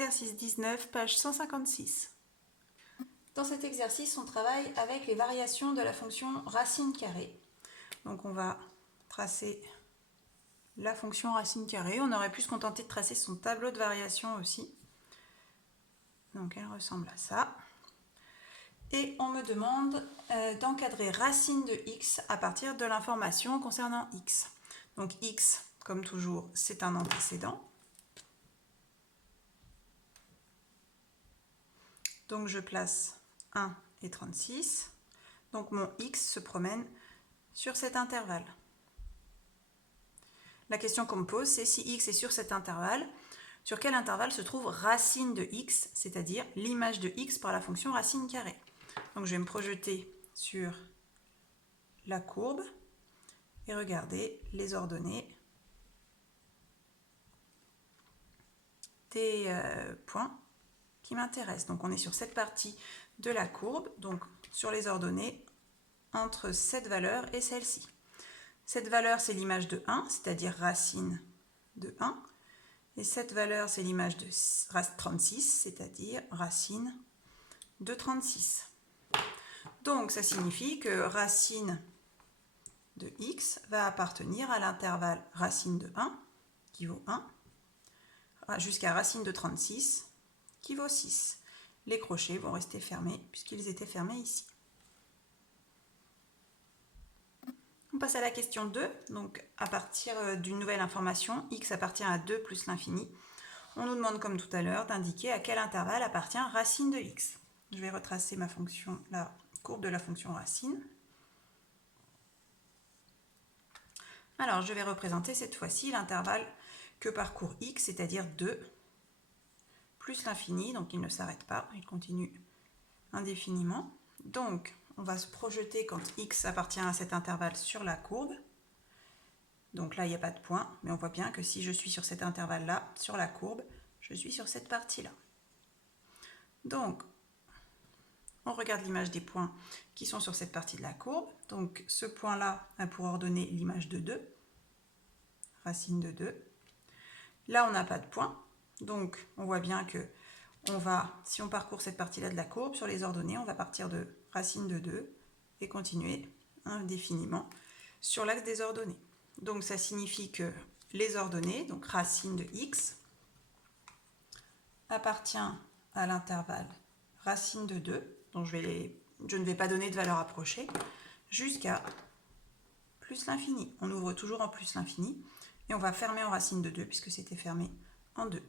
Exercice 19, page 156. Dans cet exercice, on travaille avec les variations de la fonction racine carrée. Donc on va tracer la fonction racine carrée. On aurait pu se contenter de tracer son tableau de variation aussi. Donc elle ressemble à ça. Et on me demande d'encadrer racine de x à partir de l'information concernant x. Donc x, comme toujours, c'est un antécédent. Donc je place 1 et 36. Donc mon x se promène sur cet intervalle. La question qu'on me pose, c'est si x est sur cet intervalle, sur quel intervalle se trouve racine de x, c'est-à-dire l'image de x par la fonction racine carrée. Donc je vais me projeter sur la courbe et regarder les ordonnées des points qui m'intéressent. Donc on est sur cette partie de la courbe, donc sur les ordonnées entre cette valeur et celle-ci. Cette valeur, c'est l'image de 1, c'est-à-dire racine de 1. Et cette valeur, c'est l'image de 36, c'est-à-dire racine de 36. Donc, ça signifie que racine de x va appartenir à l'intervalle racine de 1, qui vaut 1, jusqu'à racine de 36, qui vaut 6. Les crochets vont rester fermés, puisqu'ils étaient fermés ici. On passe à la question 2, donc à partir d'une nouvelle information, x appartient à 2 plus l'infini. On nous demande, comme tout à l'heure, d'indiquer à quel intervalle appartient racine de x. Je vais retracer ma fonction, la courbe de la fonction racine. Alors, je vais représenter cette fois-ci l'intervalle que parcourt x, c'est-à-dire 2 plus l'infini, donc il ne s'arrête pas, il continue indéfiniment. Donc, on va se projeter quand x appartient à cet intervalle sur la courbe. Donc là, il n'y a pas de point, mais on voit bien que si je suis sur cet intervalle-là, sur la courbe, je suis sur cette partie-là. Donc, on regarde l'image des points qui sont sur cette partie de la courbe. Donc, ce point-là a pour ordonnée l'image de 2, racine de 2. Là, on n'a pas de point. Donc, on voit bien que si on parcourt cette partie-là de la courbe, sur les ordonnées, on va partir de racine de 2 et continuer indéfiniment sur l'axe des ordonnées. Donc, ça signifie que les ordonnées, donc racine de x, appartient à l'intervalle racine de 2, dont je ne vais pas donner de valeur approchée, jusqu'à plus l'infini. On ouvre toujours en plus l'infini et on va fermer en racine de 2 puisque c'était fermé en 2.